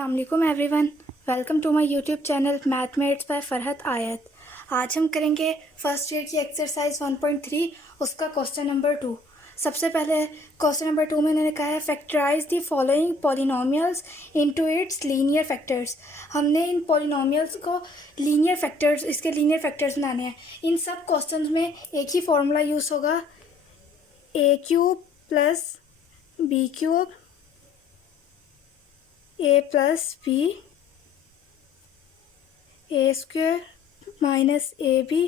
अस्सलाम वालेकुम everyone, welcome to my YouTube channel Mathmates by Farhat Ayat. आज हम करेंगे फर्स्ट ईयर की एक्सरसाइज 1.3 उसका क्वेश्चन नंबर 2। सबसे पहले क्वेश्चन नंबर 2 में उन्होंने कहा है factorise the following polynomials into its linear factors. हमने इन पॉलिनोमियल्स को लीनियर फैक्टर्स, इसके लीनियर फैक्टर्स बनाने हैं। इन सब क्वेश्चंस में एक ही फार्मूला यूज़ होगा, A cube plus B cube A plus B A square minus A B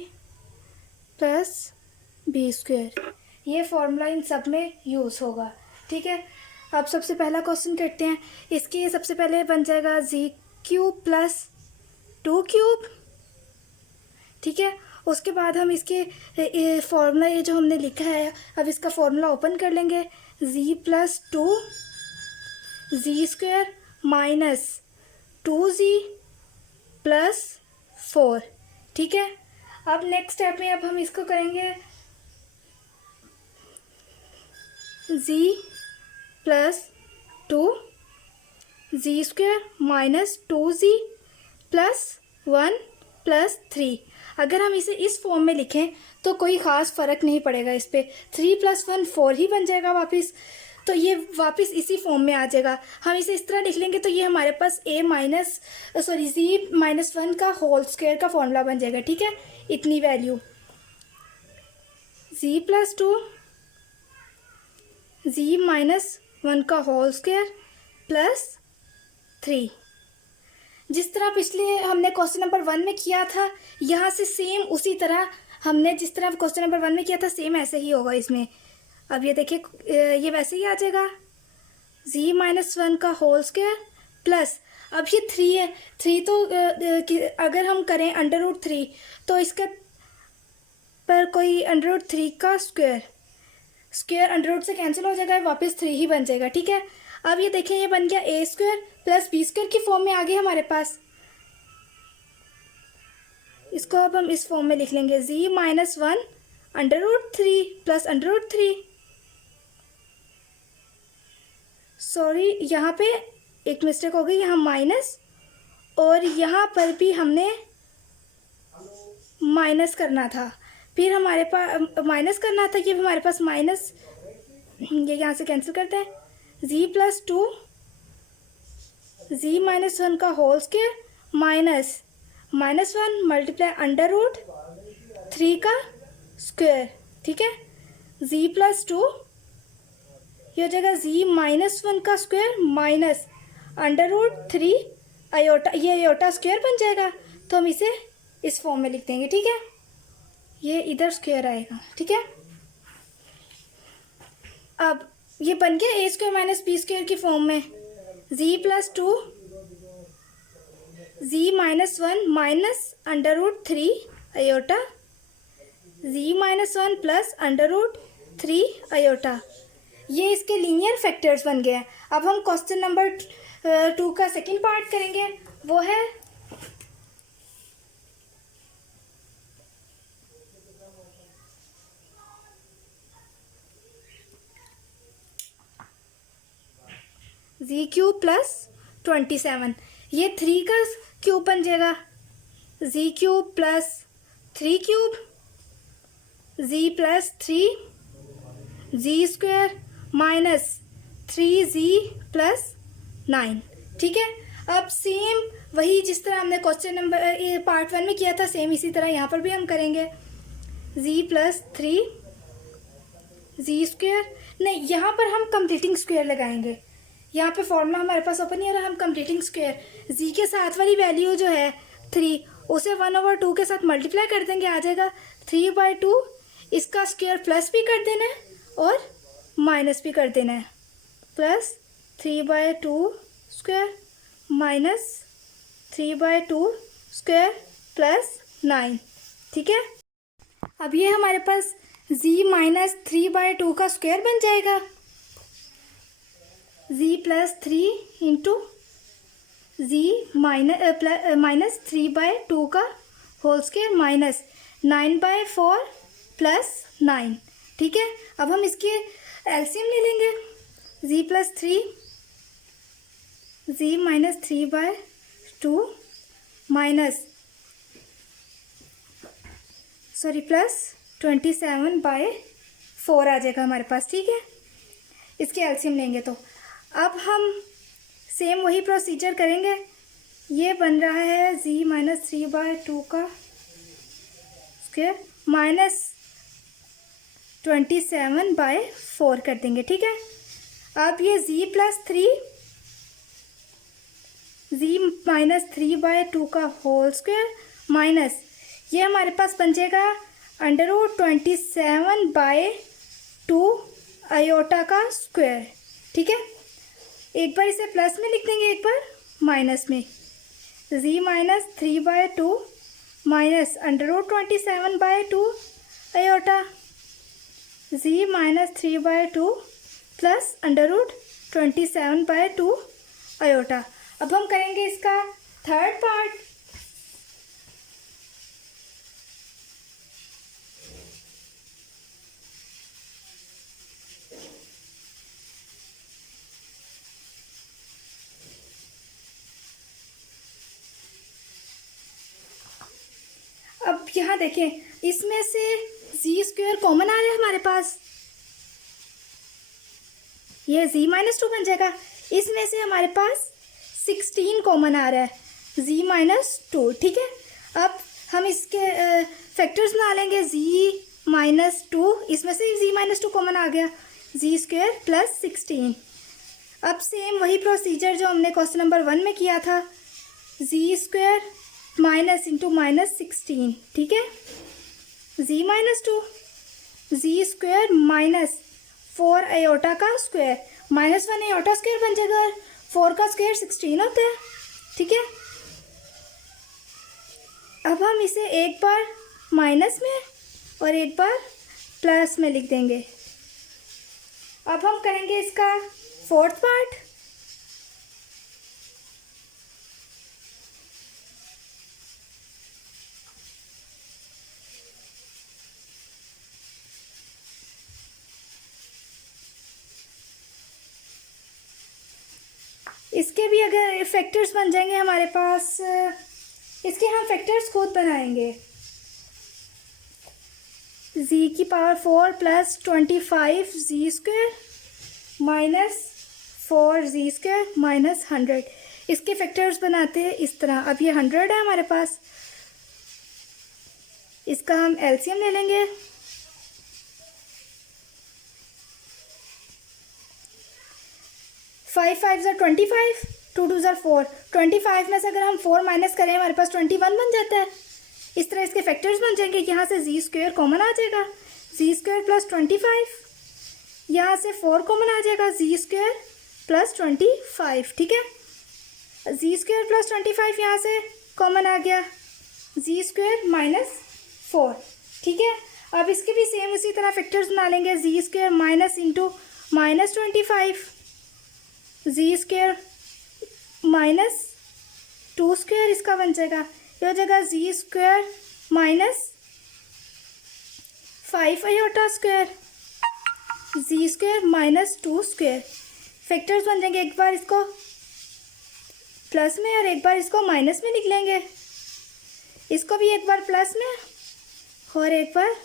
plus B square. ये फॉर्मूला इन सब में यूज़ होगा। ठीक है, अब सबसे पहला क्वेश्चन करते हैं। इसके सबसे पहले बन जाएगा जी क्यूब प्लस 2 क्यूब। ठीक है, उसके बाद हम इसके फॉर्मूला ये जो हमने लिखा है, अब इसका फॉर्मूला ओपन कर लेंगे। जी plus 2 Z square minus 2z plus 4। ठीक है, अब नेक्स्ट स्टेप में अब हम इसको करेंगे z plus 2 Z square minus 2z plus 1 plus 3। अगर हम इसे इस फॉर्म में लिखें तो कोई ख़ास फ़र्क नहीं पड़ेगा इस पर। 3 + 1 4 ही बन जाएगा वापस, तो ये वापस इसी फॉर्म में आ जाएगा। हम इसे इस तरह लिख लेंगे तो ये हमारे पास z-1 का होल स्क्वायर का फॉर्मूला बन जाएगा। ठीक है, इतनी वैल्यू z प्लस 2 z-1 का होल स्क्वायर प्लस 3। जिस तरह पिछले हमने क्वेश्चन नंबर 1 में किया था, यहाँ से सेम उसी तरह हमने जिस तरह क्वेश्चन नंबर 1 में किया था सेम ऐसे ही होगा इसमें। अब ये देखिए, ये वैसे ही आ जाएगा z-1 का होल स्क्वायर प्लस, अब ये 3 है, 3 तो अगर हम करें √3 तो इसका पर कोई √3 का स्क्वायर √रूट से कैंसिल हो जाएगा, वापस 3 ही बन जाएगा। ठीक है, अब ये देखें, ये बन गया a square plus B square की फॉर्म में आ गया हमारे पास। इसको अब हम इस फॉर्म में लिख लेंगे z-1 √3 प्लस √3। सॉरी, यहाँ पे एक मिस्टेक हो गई, यहाँ माइनस और यहाँ पर भी हमने माइनस करना था। फिर हमारे पास माइनस करना था, ये हमारे पास माइनस, ये यहाँ से कैंसिल करते हैं। z प्लस 2 z-1 का होल स्क्वायर माइनस -1 मल्टीप्लाई √3 का स्क्वायर। ठीक है, z प्लस 2 ये हो जाएगा z-1 का स्क्वायर माइनस √3 आयोटा, ये आयोटा स्क्वायर बन जाएगा, तो हम इसे इस फॉर्म में लिख देंगे। ठीक है, ये इधर स्क्वायर आएगा। ठीक है, अब ये बन गया a square minus B square की फॉर्म में। z plus 2 z-1 minus √3 iota z-1 plus √3 iota. ये इसके लीनियर फैक्टर्स बन गए हैं। अब हम क्वेश्चन नंबर 2 का सेकंड पार्ट करेंगे, वो है z क्यूब प्लस 27। ये 3 का क्यूब बन जाएगा, z cube plus 3 cube z plus 3 जी स्क्वायर माइनस 3z प्लस 9। ठीक है, अब सेम वही जिस तरह हमने क्वेश्चन नंबर पार्ट 1 में किया था, सेम इसी तरह यहाँ पर भी हम करेंगे। z प्लस 3 जी स्क्वायर, नहीं, यहाँ पर हम कंप्लीटिंग स्क्वायर लगाएंगे। यहाँ पे फॉर्मूला हमारे पास ओपन नहीं हो रहा, हम कंप्लीटिंग स्क्वायर z के साथ वाली वैल्यू जो है 3 उसे 1/2 के साथ मल्टीप्लाई कर देंगे, आ जाएगा 3/2। इसका स्क्वायर प्लस भी कर देना है और माइनस भी कर देना है, plus 3/2 square minus 3/2 square plus 9। ठीक है, अब ये हमारे पास z - 3/2 का स्क्वायर बन जाएगा। z plus 3 into z minus 3/2 का होल स्क्वायर माइनस 9/4 प्लस 9। ठीक है, अब हम इसके एलसीएम ले लेंगे। z plus 3 z minus 3/2 minus plus 27/4 आ जाएगा हमारे पास, ठीक है। इसके एलसीएम लेंगे तो अब हम सेम वही प्रोसीजर करेंगे। ये बन रहा है z माइनस 3/2 का स्क्वायर माइनस 27/4 कर देंगे, ठीक है। अब ये z माइनस 3/2 का होल स्क्वायर माइनस ये हमारे पास बन जाएगा √27/2 आयोटा का स्क्वायर, ठीक है। एक बार इसे प्लस में लिख देंगे, एक बार माइनस में। z minus 3/2 minus √27/2 iota z minus 3/2 plus √27/2 iota. अब हम करेंगे इसका थर्ड पार्ट। अब यहाँ देखें, इसमें से z स्क्वायर कॉमन आ रहा है हमारे पास, ये z माइनस 2 बन जाएगा। इसमें से हमारे पास 16 कॉमन आ रहा है, z माइनस 2, ठीक है। अब हम इसके फैक्टर्स बना लेंगे। z माइनस 2, इसमें से z माइनस 2 कॉमन आ गया, z स्क्वायर प्लस 16। अब सेम वही प्रोसीजर जो हमने क्वेश्चन नंबर 1 में किया था, z square minus into minus 16, ठीक है। z minus 2, z square minus 4 iota का स्क्वायर माइनस 1 आयोटा स्क्वायर बन जाएगा और 4 का स्क्वायर 16 होता है, ठीक है। अब हम इसे एक बार माइनस में और एक बार प्लस में लिख देंगे। अब हम करेंगे इसका फोर्थ पार्ट। इसके भी अगर फैक्टर्स बन जाएंगे हमारे पास, इसके हम फैक्टर्स खुद बनाएंगे। z की power 4 plus 25 z square minus 4 z square minus 100, इसके फैक्टर्स बनाते हैं इस तरह। अब ये 100 है हमारे पास, इसका हम एलसीएम ले लेंगे। फाइव 5 ज़ा 25, 2 2 ज़ा 4, 25 में से अगर हम 4 माइनस करें हमारे पास 21 बन जाता है। इस तरह इसके फैक्टर्स बन जाएंगे। यहाँ से z स्क्वायर कॉमन आ जाएगा, z स्क्वायर प्लस 25, यहाँ से 4 कॉमन आ जाएगा, z स्क्वायर प्लस 25, ठीक है। z स्क्वायर प्लस 25 यहाँ से कॉमन आ गया, z स्क्वायर माइनस 4, ठीक है। अब इसके भी सेम उसी तरह फैक्टर्स बना लेंगे। z square minus into minus 25, z square minus 2 square इसका बन जाएगा, ये हो जाएगा z square minus 5 iota square, z square minus 2 square. Factors बन जाएंगे, एक बार इसको प्लस में और एक बार इसको माइनस में लिख लेंगे। इसको भी एक बार प्लस में और एक बार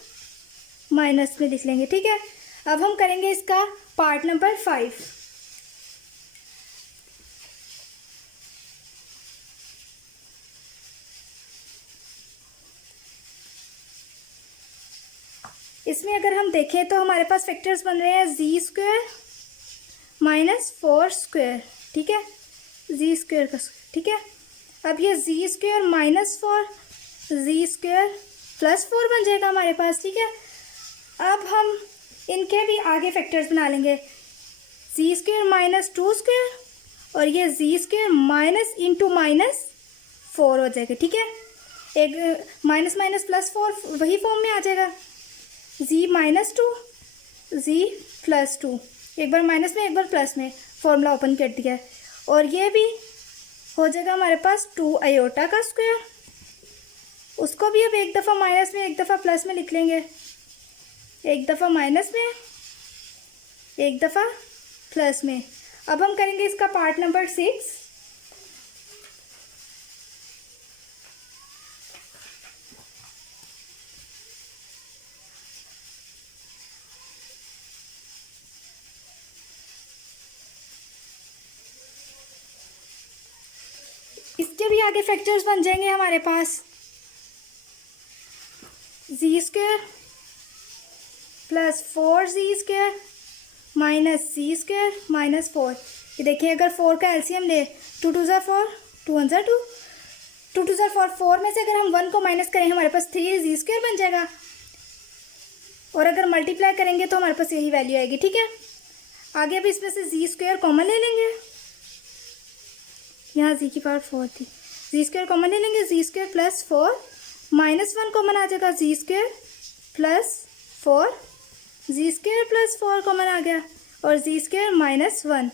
माइनस में लिख लेंगे, ठीक है। अब हम करेंगे इसका पार्ट नंबर 5। इसमें अगर हम देखें तो हमारे पास फैक्टर्स बन रहे हैं z स्क्वायर माइनस 4 स्क्वायर, ठीक है, z स्क्वायर का स्क्वायर, ठीक है। अब ये z square minus 4, z square plus 4 बन जाएगा हमारे पास, ठीक है। अब हम इनके भी आगे फैक्टर्स बना लेंगे। z स्क्वायर माइनस 2 स्क्वायर और ये z square minus into minus 4 हो जाएगा, ठीक है। एक माइनस माइनस प्लस 4 वही फॉर्म में आ जाएगा, z माइनस 2 z प्लस 2, एक बार माइनस में एक बार प्लस में, फॉर्मूला ओपन कर दिया है। और ये भी हो जाएगा हमारे पास 2 आयोटा का स्क्वायर, उसको भी अब एक दफ़ा माइनस में एक दफ़ा प्लस में लिख लेंगे, एक दफ़ा माइनस में एक दफ़ा प्लस में। अब हम करेंगे इसका पार्ट नंबर 6। इसके भी आगे फैक्टर्स बन जाएंगे हमारे पास जी स्क्वायर प्लस 4z² माइनस सी स्क्वायर माइनस 4। ये देखिए अगर 4 का एलसीएम ले 2 2 ज़ा 4 2 1 ज़ा 2 2 2 ज़ा 4 4 में से अगर हम 1 को माइनस करें हमारे पास 3z² बन जाएगा और अगर मल्टीप्लाई करेंगे तो हमारे पास यही वैल्यू आएगी। ठीक है, आगे अब इसमें से z² कॉमन ले लेंगे, यहाँ z की पावर 4 थी, z² कॉमन ले लेंगे, z² प्लस 4 माइनस 1 कॉमन आ जाएगा, z² plus 4 z² plus 4 common आ गया और z² माइनस 1।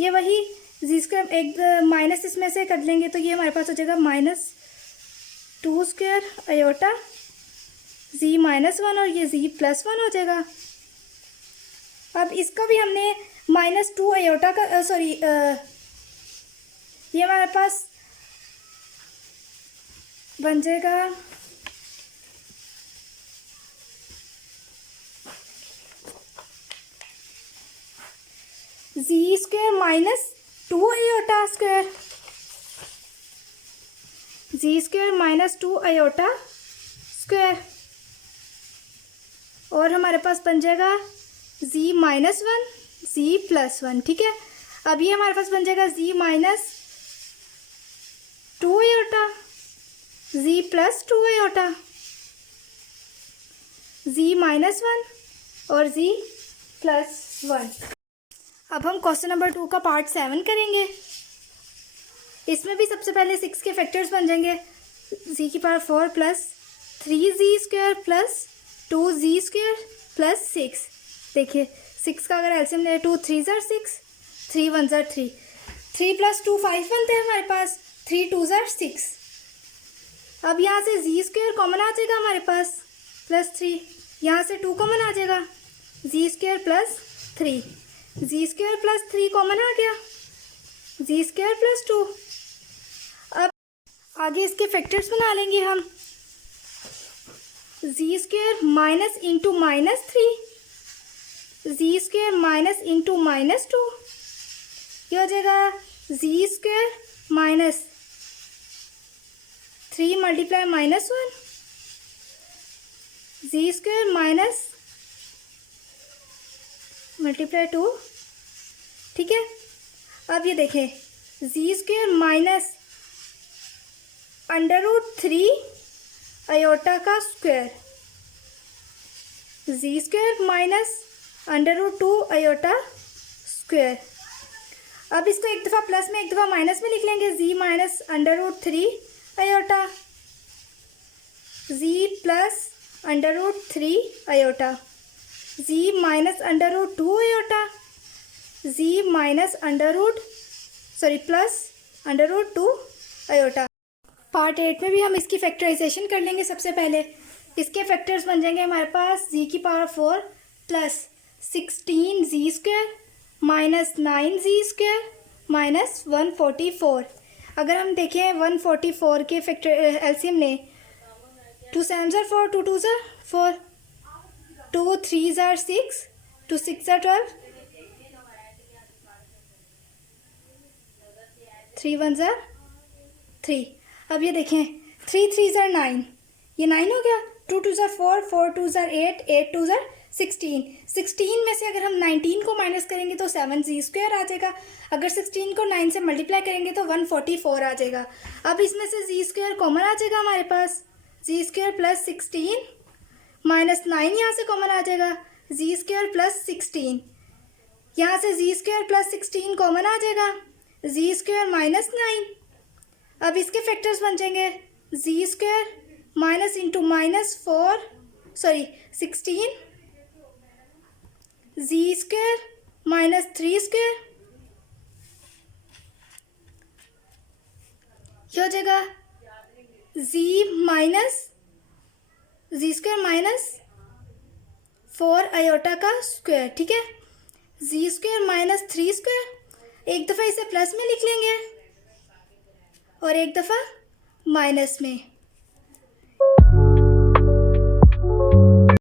ये वही z² एक माइनस इसमें से कर लेंगे तो ये हमारे पास हो जाएगा माइनस 2² आयोटा z माइनस 1 और ये z प्लस 1 हो जाएगा। अब इसका भी हमने माइनस 2 आयोटा का ये हमारे पास बन जाएगा z² minus 2 iota square, z² minus 2 iota square और हमारे पास बन जाएगा z माइनस 1 z प्लस 1। ठीक है, अब ये हमारे पास बन जाएगा z minus 2 iota z plus 2 iota z minus 1 और z प्लस 1। अब हम क्वेश्चन नंबर 2 का पार्ट 7 करेंगे। इसमें भी सबसे पहले 6 के फैक्टर्स बन जाएंगे, z की power 4 plus 3z² plus 2z² plus 6। देखिए 6 का अगर एलसीएम ले 2 3 ज़ा 6 3 1 ज़ा 3 3 प्लस 2 5 बनते हैं हमारे पास, 3 2 ज़ा 6। अब यहाँ से z² कॉमन आ जाएगा हमारे पास प्लस 3, यहाँ से 2 कॉमन आ जाएगा, z² plus 3 z² plus 3 common आ गया, z² प्लस 2। अब आगे इसके फैक्टर्स बना लेंगे हम, z² minus into minus 3 z² minus into minus 2, ये हो जाएगा z² minus 3 multiply minus 1 z² minus multiply 2। ठीक है, अब ये देखें z² माइनस √3 आयोटा का square, z² minus √2 iota square. अब इसको एक दफ़ा प्लस में एक दफ़ा माइनस में लिख लेंगे, z minus √3 iota z plus √3 iota z minus √2 iota z minus plus √2 iota. Part 8 में भी हम इसकी फैक्टराइजेशन कर लेंगे। सबसे पहले इसके फैक्टर्स बन जाएंगे हमारे पास z की power 4 plus 16z² minus 9z² minus 144। अगर हम देखें 144 के फैक्टर एलसीएम लें, 2 7 ज़ा 4 2 2 ज़ा 4 2 3 ज़ा 6 2 6 ज़ा 12 3 1 ज़ा 3। अब ये देखें 3 3 ज़ा 9, ये 9 हो गया, 2 2 ज़ा 4 4 2 ज़ा 8 8 2 ज़ा 16 16 में से अगर हम 19 को माइनस करेंगे तो 7z² आ जाएगा, अगर 16 को 9 से मल्टीप्लाई करेंगे तो 144 आ जाएगा। अब इसमें से z² कॉमन आ जाएगा हमारे पास, z² प्लस 16 माइनस 9 यहाँ से कॉमन आ जाएगा, z² प्लस 16, यहाँ से z² प्लस 16 कॉमन आ जाएगा, z² माइनस 9। अब इसके फैक्टर्स बन जाएंगे z² minus into minus 16 z² minus 3², ये हो जाएगा z² माइनस 4 आयोटा का स्क्वायर। ठीक है, z² माइनस 3², एक दफ़ा इसे प्लस में लिख लेंगे और एक दफ़ा माइनस में।